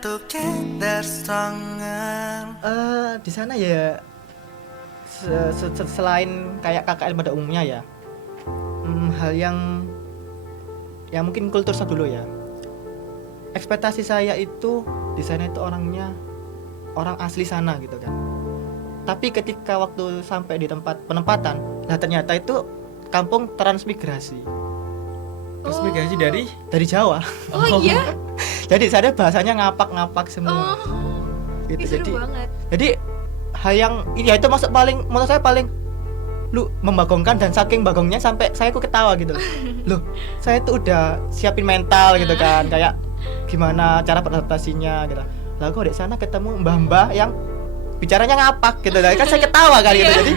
together stronger. Di sana ya selain kayak KKN pada umumnya ya, hal yang mungkin kultur shock dulu ya. Ekspektasi saya itu di sana itu orangnya orang asli sana gitu kan. Tapi ketika waktu sampai di tempat penempatan, nah ternyata itu kampung transmigrasi Transmigrasi dari Jawa. Oh iya. Jadi saya bahasanya ngapak-ngapak semua. Gitu. Ini seru banget. Jadi hal yang ini ya itu masuk paling menurut saya paling lu membagongkan, dan saking bagongnya sampai saya kok ketawa gitu loh. Saya tuh udah siapin mental gitu kan, kayak gimana cara beradaptasinya gitu. Lah kok di sana ketemu mbah-mbah yang bicaranya ngapak gitu kan saya ketawa kali gitu. Jadi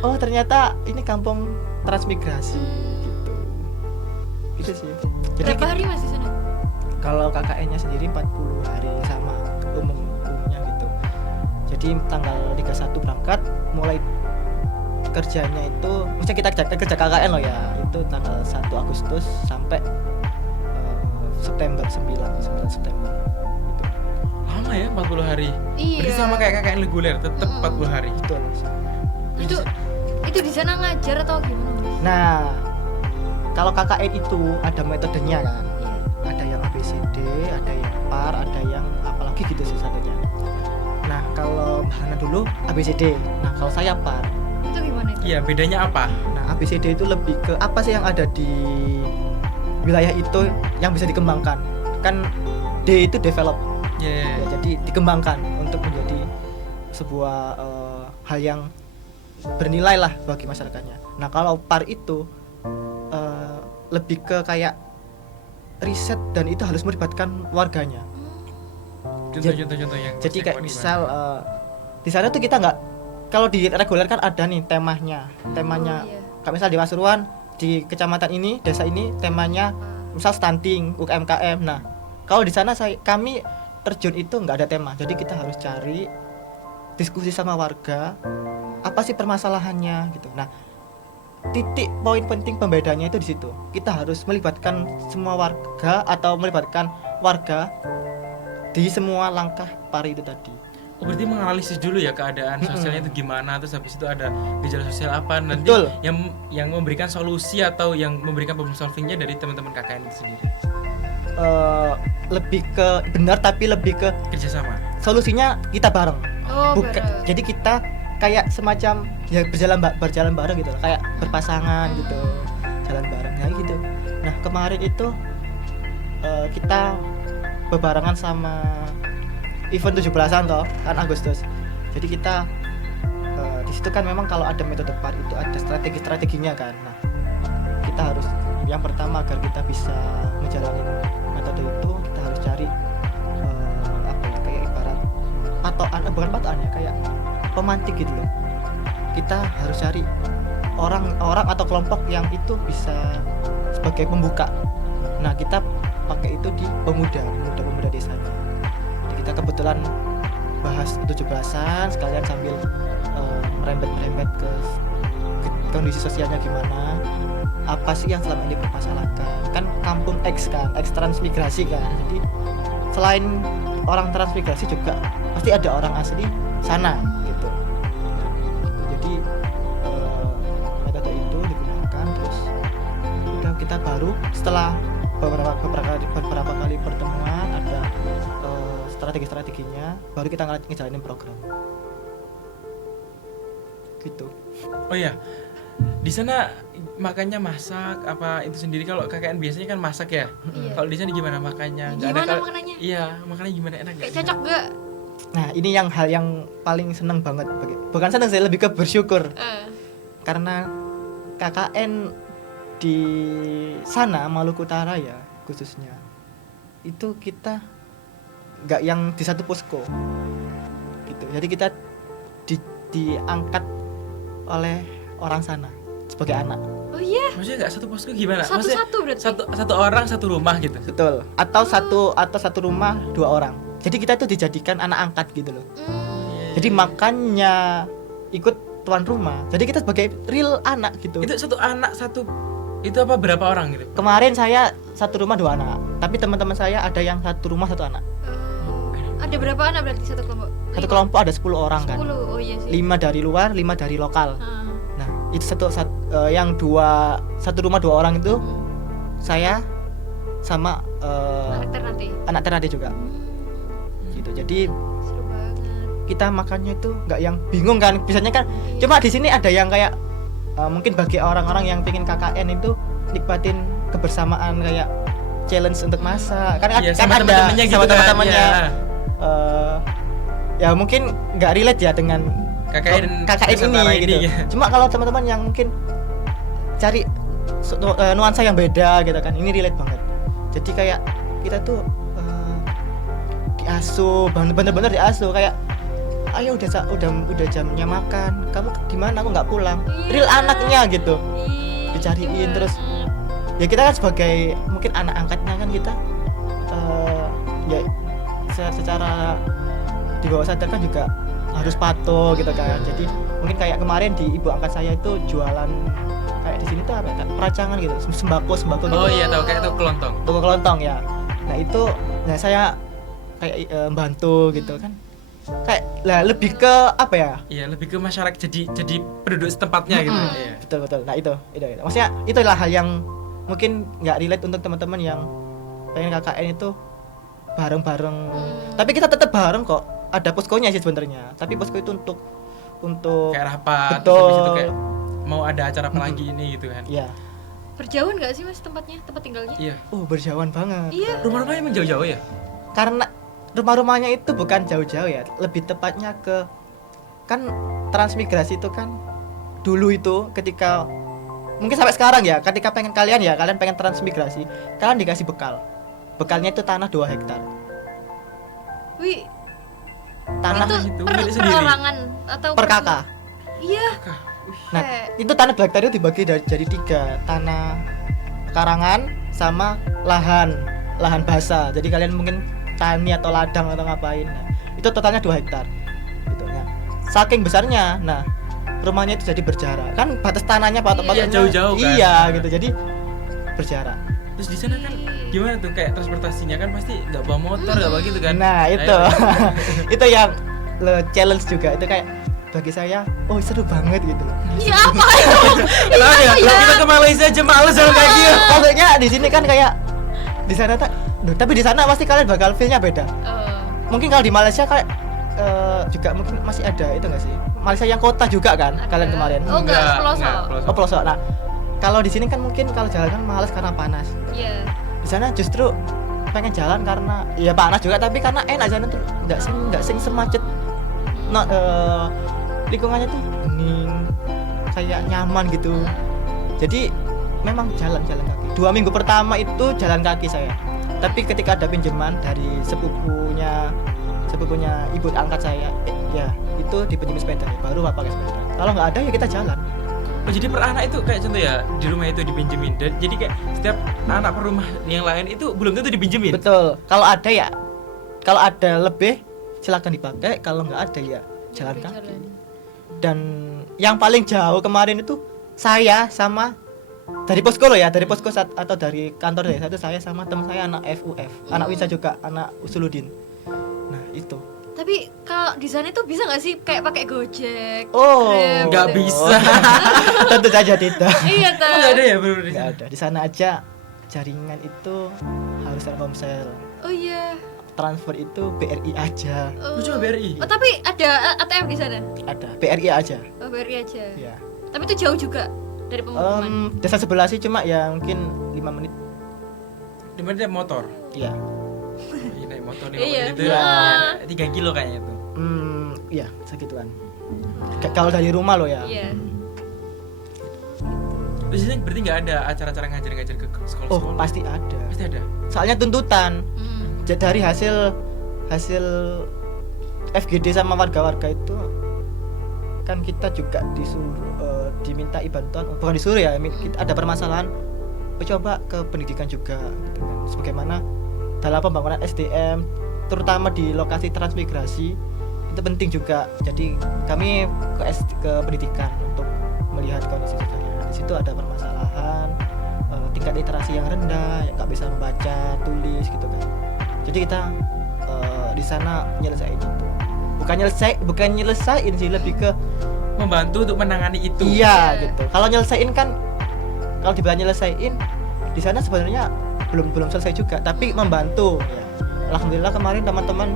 oh ternyata ini kampung transmigrasi gitu. Gitu sih. Jadi Berapa hari Mas di sana? kalau KKN-nya sendiri 40 hari sama umumnya gitu. Jadi tanggal 31 berangkat, mulai kerjanya itu misalnya kita kerja KKN loh ya, itu tanggal 1 Agustus sampai September 9 September gitu. lama ya 40 hari. Iya. Berarti sama kayak KKN reguler tetap 40 hari. Betul. Itu di sana ngajar atau gimana Mas? Nah, kalau KKN itu ada metodenya kan. Iya. Ada yang ABCD, ada yang PAR, ada yang apalagi gitu sih satunya. Nah, kalau Hana dulu ABCD. Nah, kalau saya PAR. Itu gimana itu? Iya, bedanya apa? Nah, ABCD itu lebih ke apa sih yang ada di wilayah itu yang bisa dikembangkan. Kan D itu develop. Iya. Ya, jadi dikembangkan untuk menjadi sebuah hal yang bernilai lah bagi masyarakatnya. Nah, kalau PAR itu lebih ke kayak riset, dan itu harus melibatkan warganya. Contoh-contoh yang Jadi kayak gimana? misal di sana tuh kita nggak, kalau di reguler kan ada nih temanya Oh, iya. kayak misal di Pasuruan, di kecamatan ini, desa ini temanya misal stunting, UMKM. Nah, kalau di sana kami terjun itu nggak ada tema, jadi kita harus cari diskusi sama warga, apa sih permasalahannya gitu. Nah, titik poin penting pembedanya itu di situ. Kita harus melibatkan semua warga atau melibatkan warga di semua langkah pari itu tadi. Oh, berarti menganalisis dulu ya keadaan sosialnya itu gimana, terus habis itu ada gejala sosial apa, nanti Betul. yang memberikan solusi atau yang memberikan problem solvingnya dari teman-teman KKN itu sendiri. Lebih ke benar, tapi lebih ke Kerjasama. solusinya kita bareng. Oh, Bukan, bareng. jadi kita kayak semacam ya berjalan bareng gitu loh, kayak berpasangan gitu, jalan bareng ya gitu. Nah, kemarin itu kita bebarengan sama event 17-an toh kan Agustus. Jadi kita di situ kan memang kalau ada metode PAR itu ada strategi-strateginya kan. Nah, kita harus yang pertama agar kita bisa menjalani metode itu, kita harus cari apa ya, kayak ibarat patokan, bukan patokan ya, kayak pemantik gitu loh. Kita harus cari orang atau kelompok yang itu bisa sebagai pembuka. Nah, kita pakai itu di pemuda desanya. Jadi kita kebetulan bahas 17-an sekalian sambil merembet ke kondisi sosialnya gimana, apa sih yang selama ini dipermasalahkan. Kan kampung X kan, X transmigrasi kan. Jadi selain orang transmigrasi juga pasti ada orang asli sana gitu. Jadi metode itu digunakan, terus udah kita baru setelah beberapa kali pertemuan ada strategi-strateginya, baru kita ngejalanin program gitu. Oh iya, di sana makannya masak apa itu sendiri? Kalau KKN biasanya kan masak ya. Iya. Kalau di sana gimana makannya? Nggak Gimana kal- makanannya? Iya, makannya gimana, enak Kayak nggak? cocok gak? Nah, ini yang hal yang paling seneng banget, bukan seneng sih, lebih ke bersyukur karena KKN di sana Maluku Utara ya khususnya itu kita nggak yang di satu posko gitu. Jadi kita diangkat oleh orang sana sebagai anak. Oh iya. Maksudnya nggak satu posko gimana? Maksudnya Satu-satu berarti. satu orang satu rumah gitu. Betul. Atau satu rumah 2 orang. Jadi kita itu dijadikan anak angkat gitu loh. Jadi makannya ikut tuan rumah. Jadi kita sebagai real anak gitu. Itu satu anak satu itu apa berapa orang gitu? Kemarin saya satu rumah 2 anak. Tapi teman-teman saya ada yang satu rumah 1 anak. Ada berapa anak berarti satu kelompok? Satu kelompok ada 10 orang kan. 10. Oh iya sih. 5 dari luar, 5 dari lokal. Ah. Nah, itu yang satu rumah 2 orang itu saya sama anak Ternate juga. Gitu. Jadi Seru banget. kita makannya itu nggak yang bingung kan. Biasanya kan cuma di sini ada yang kayak mungkin bagi orang-orang yang pengen KKN itu nikmatin kebersamaan kayak challenge untuk masak. Kan Iya, kan sama ada teman-temannya gitu sama kan. teman-temannya. Iya. Ya mungkin nggak relate ya dengan KKN Nusantara ini gitu. ya. Cuma kalau teman-teman yang mungkin cari nuansa yang beda gitu kan, ini relate banget. Jadi kayak kita tuh diasuh, bener-bener diasuh kayak ayo udah jamnya makan, kamu gimana aku nggak pulang, real anaknya gitu, dicariin terus. Ya kita kan sebagai mungkin anak angkatnya kan kita ya secara di bawah sadar kan juga harus patuh gitu kan. Jadi mungkin kayak kemarin di ibu angkat saya itu jualan kayak di sini tuh apa ya, peracangan gitu, sembako gitu. Oh iya tahu kayak itu kelontong. Toko kelontong ya. Nah itu, nah saya kayak bantu gitu kan. Kayak lah lebih ke apa ya? Iya, lebih ke masyarakat jadi penduduk setempatnya gitu. Iya. Betul. Nah itu. Maksudnya itulah hal yang mungkin nggak relate untuk teman-teman yang pengen KKN itu bareng-bareng. Tapi kita tetap bareng kok. Ada poskonya sih sebenarnya. Tapi posko itu untuk Kayak rapat, betul. terus habis itu kayak mau ada acara apa lagi ini gitu kan. Iya. Berjauhan nggak sih mas tempat tinggalnya? Iya. Berjauhan banget. Iya. Rumah-rumahnya emang jauh-jauh ya? Karena rumah-rumahnya itu bukan jauh-jauh ya, lebih tepatnya ke kan transmigrasi itu kan dulu itu ketika mungkin sampai sekarang ya, ketika kalian pengen transmigrasi, kalian dikasih bekalnya itu tanah 2 hektar. Wih, Tanah itu per milik sendiri. perorangan atau per kakak. Iya. Nah, itu tanah 2 hektar itu dibagi jadi 3, tanah karangan sama lahan basah. Jadi kalian mungkin tani atau ladang atau ngapain. Nah, itu totalnya 2 hektar. Gitu. Nah, saking besarnya, nah rumahnya itu jadi berjarak. Kan batas tanahnya Iya, jauh-jauh kan. Iya, gitu. Jadi berjarak. Terus di sana kan gimana tuh kayak transportasinya kan pasti nggak bawa motor nggak bawa gitu kan? Nah, itu. Ayo. Itu yang challenge juga. Itu kayak bagi saya, seru banget gitu loh. Iya apa itu? Lah ya, kita ke Malaysia aja males jalan kayak gitu. Maksudnya di sini kan kayak di sana tapi di sana pasti kalian bakal feel-nya beda. Mungkin kalau di Malaysia kayak juga mungkin masih ada itu nggak sih? Malaysia yang kota juga kan kalian kemarin. Oh enggak, pelosok. Pelosok. Nah, kalau di sini kan mungkin kalau jalan kan males karena panas. Iya. Di sana justru pengen jalan karena ya panas juga tapi karena enak jalan tuh nggak sing semacet. Lingkungannya tuh bening, kayak nyaman gitu. Jadi memang jalan kaki. 2 minggu pertama itu jalan kaki saya. Tapi ketika ada pinjaman dari sepupunya ibu angkat saya, ya itu dipinjemin sepeda, baru pakai sepeda. Kalau nggak ada ya kita jalan. Oh, jadi per anak itu kayak contoh ya di rumah itu dipinjemin dan jadi kayak setiap anak per rumah yang lain itu belum tentu dipinjemin. Betul. Kalau ada lebih silakan dipakai, kalau nggak ada ya jalan kaki. Dan yang paling jauh kemarin itu saya sama dari posko loh ya, dari posko atau dari kantor saya satu, saya sama teman saya anak FUF, anak Wisa juga, anak Usuludin. Nah itu. Tapi kalau di sana itu bisa nggak sih kayak pakai Gojek? Oh, Nggak gitu? bisa. Tentu saja tidak. Iya Oh, nggak ada ya benar Nggak ada. Di sana aja jaringan itu harus Telkomsel. Oh iya. Transfer itu BRI aja. Lu coba BRI. Oh tapi ada ATM di sana? Ada BRI aja. Oh BRI aja. Ya. Tapi itu jauh juga dari pemukiman. Desa sebelah sih cuma ya mungkin 5 menit. Di mana dia motor? Iya. Iya, naik motor nih Iya. itu Iya. 3 kilo kayaknya itu. Iya, segituan. Kalau dari rumah lo ya. Iya. Terus ini berarti nggak ada acara-acara ngajar-ngajar ke sekolah-sekolah? Oh, pasti ada. Pasti ada. Soalnya tuntutan. Dari hasil FGD sama warga-warga itu kan kita juga disuruh diminta bantuan, bukan disuruh ya, kita ada permasalahan coba ke pendidikan juga gitu kan. Sebagaimana dalam pembangunan SDM terutama di lokasi transmigrasi itu penting juga. Jadi kami ke pendidikan untuk melihat kondisi sebenarnya. Di situ ada permasalahan tingkat literasi yang rendah, yang nggak bisa membaca, tulis gitu kan. Jadi kita di sana nyelesain itu. Bukan nyelesain sih, lebih ke Membantu untuk menangani itu. iya gitu. Kalau nyelesain kan, kalau dibilang nyelesain di sana sebenarnya belum selesai juga, tapi membantu ya. Alhamdulillah kemarin teman-teman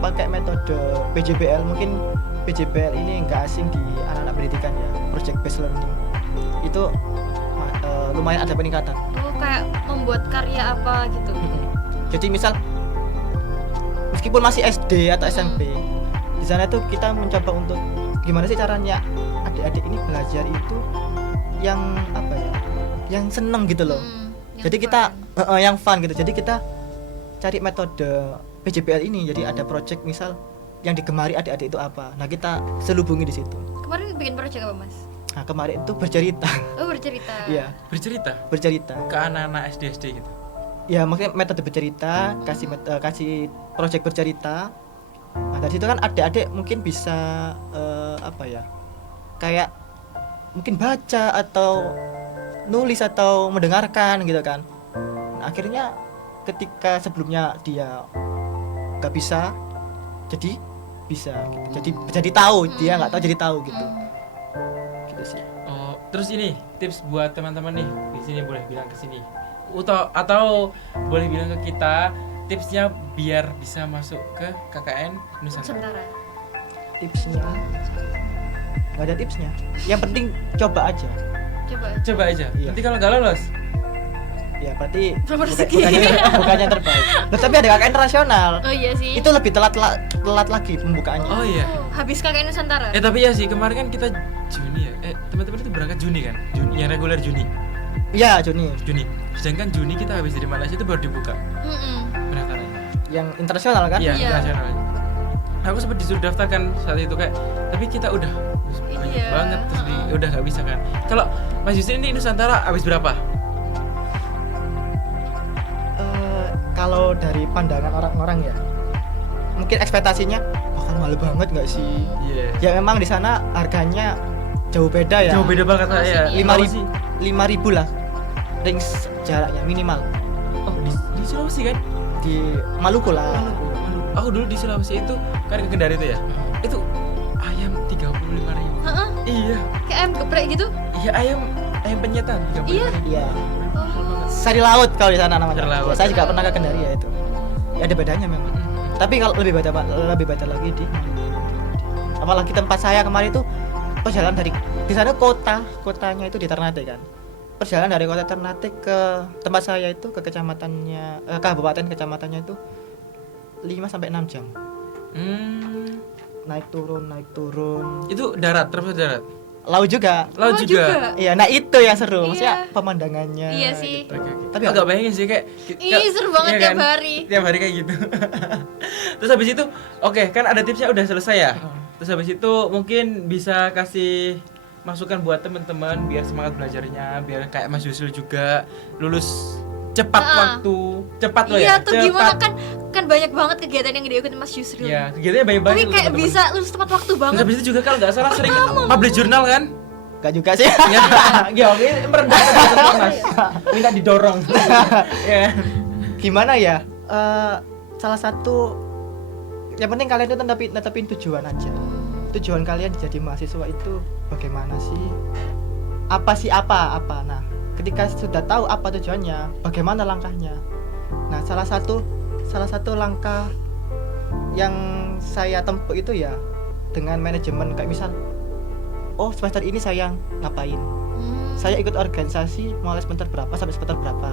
pakai metode PJBL. Mungkin PJBL ini nggak asing di anak-anak pendidikan ya, project based learning. Itu lumayan ada peningkatan. Oh, kayak membuat karya apa gitu. Jadi misal meskipun masih SD atau SMP, di sana tuh kita mencoba untuk gimana sih caranya adik-adik ini belajar itu yang apa ya, yang seneng gitu loh. Yang Jadi kita fun. yang fun gitu. Jadi kita cari metode PJBL ini. Jadi ada project misal yang digemari adik-adik itu apa. Nah kita selubungi di situ. Kemarin bikin project apa mas? Nah kemarin itu bercerita. Oh bercerita. Iya, Bercerita bercerita. ke anak-anak SD gitu. Ya makanya metode bercerita, kasih project bercerita. Nah dari situ kan adik-adik mungkin bisa apa ya, kayak mungkin baca atau nulis atau mendengarkan gitu kan. Nah, akhirnya ketika sebelumnya dia nggak bisa, jadi bisa gitu. Jadi tahu, dia nggak tahu jadi tahu gitu. Gitu sih. Oh, terus ini tips buat teman-teman nih di sini, boleh bilang ke sini atau boleh bilang ke kita tipsnya biar bisa masuk ke KKN Nusantara. Nusantara. Tipsnya nggak ada tipsnya. Yang penting coba aja. Coba aja. Iya. Nanti kalau nggak lolos, Ya berarti Belum rezeki. bukannya yang terbaik. Loh, tapi ada KKN rasional. Oh iya sih. Itu lebih telat lagi pembukaannya. oh iya. Habis KKN Nusantara. Tapi ya sih kemarin kan kita Juni ya. Teman-teman itu berangkat Juni kan? Yang reguler Juni. Iya, Juni. Sedangkan Juni kita habis dari Malaysia itu baru dibuka pendaftarannya. Yang internasional kan? Iya, Iya. internasional. Aku sempat disuruh daftarkan saat itu kayak, tapi kita udah banyak Iya. banget terus udah nggak bisa kan. Kalau Mas Yusri ini Nusantara habis berapa? Kalau dari pandangan orang-orang ya, mungkin ekspektasinya bakal mahal banget nggak sih? Iya. Ya memang di sana harganya jauh beda ya. Jauh beda banget Oh, ya. sini. 5.000 lah, range jaraknya minimal. Oh, di Sulawesi kan? Di Maluku lah. Aku dulu di Sulawesi itu kan ke Kendari itu ya. Itu ayam 35.000. Heeh. Iya. Kayak ayam geprek gitu. Iya, ayam penyetan 35.000. Iya. Iya. Oh. Sari laut kalau di sana namanya. Sari laut. Saya juga pernah ke Kendari ya itu. Ya ada bedanya memang. Tapi kalau lebih beda lagi di apalagi tempat saya kemarin itu perjalanan dari di sana kotanya itu di Ternate kan. Perjalanan dari kota Ternate ke tempat saya itu ke kabupaten kecamatannya itu 5 sampai 6 jam. Naik turun. Itu darat, terus darat. Laut juga. Laut Oh, juga. Iya, nah itu yang seru. Iya. Maksudnya pemandangannya. Iya sih. gitu. Oke. Tapi agak bayangin sih kayak Ih, seru banget iya tiap kan? hari. Tiap hari kayak gitu. Terus habis itu, oke, kan ada tipsnya udah selesai ya. Terus habis itu mungkin bisa kasih masukan buat teman-teman biar semangat belajarnya, biar kayak Mas Yusril juga lulus cepat waktu. Cepat loh Iya ya. tuh gimana kan banyak banget kegiatan yang diikutin Mas Yusril. Iya, kegiatannya banyak banget. Tapi tuh, kayak teman-teman. bisa lulus tepat waktu Terus banget. habis itu juga kalau nggak salah sering publish jurnal kan? Gak juga sih. Ya, ini merendahkan Mas. Minta didorong. Ya. Gimana ya? Salah satu yang penting kalian itu tetapin tujuan aja. Tujuan kalian jadi mahasiswa itu bagaimana sih? Apa? Nah, ketika sudah tahu apa tujuannya, bagaimana langkahnya? Nah, salah satu langkah yang saya tempuh itu ya dengan manajemen, kayak misal, oh semester ini saya ngapain? Saya ikut organisasi mulai semester berapa sampai semester berapa.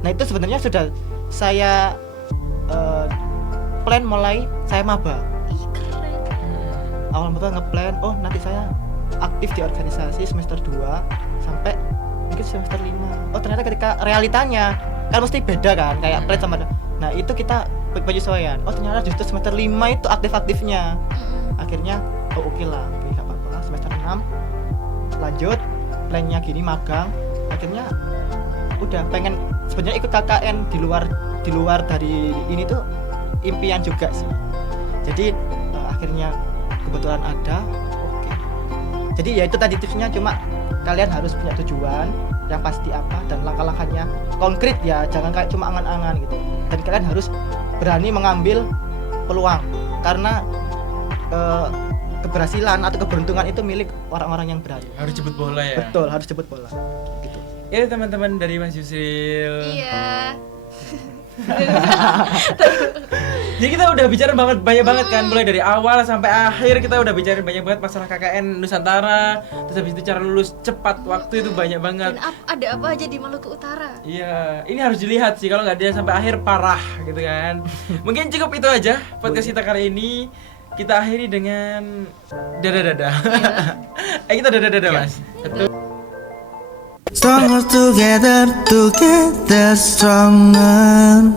Nah itu sebenarnya sudah saya plan mulai saya maba. Ih, keren. Awal maba ngeplan, oh nanti saya aktif di organisasi semester 2 sampai mungkin semester 5. Oh ternyata ketika realitanya kan mesti beda kan, kayak plan sama. Nah itu kita penyesuaian. Oh ternyata justru semester 5 itu aktif-aktifnya. Akhirnya oh oke lah, oke, gak apa-apa. Semester 6 lanjut, plannya gini magang. Akhirnya udah pengen sebenarnya ikut KKN di luar dari ini tuh impian juga sih. Jadi akhirnya kebetulan ada. Oke. Jadi ya itu tadi tipsnya, cuma kalian harus punya tujuan yang pasti apa dan langkah-langkahnya konkret ya, jangan kayak cuma angan-angan gitu. Dan kalian harus berani mengambil peluang karena keberhasilan atau keberuntungan itu milik orang-orang yang berani. Harus jemput bola ya. Betul, harus jemput bola. Gitu. Ya teman-teman dari Mas Yusril. Iya. Jadi kita udah bicara banyak banget kan, mulai dari awal sampai akhir kita udah bicara banyak banget masalah KKN Nusantara. Terus habis itu cara lulus cepat waktu itu banyak banget. Dan ada apa aja di Maluku Utara? Iya, ini harus dilihat sih kalau nggak dia sampai akhir parah gitu kan. Mungkin cukup itu aja podcast kita kali ini. Kita akhiri dengan dadah. Kita dadah Mas. Stronger together, together stronger.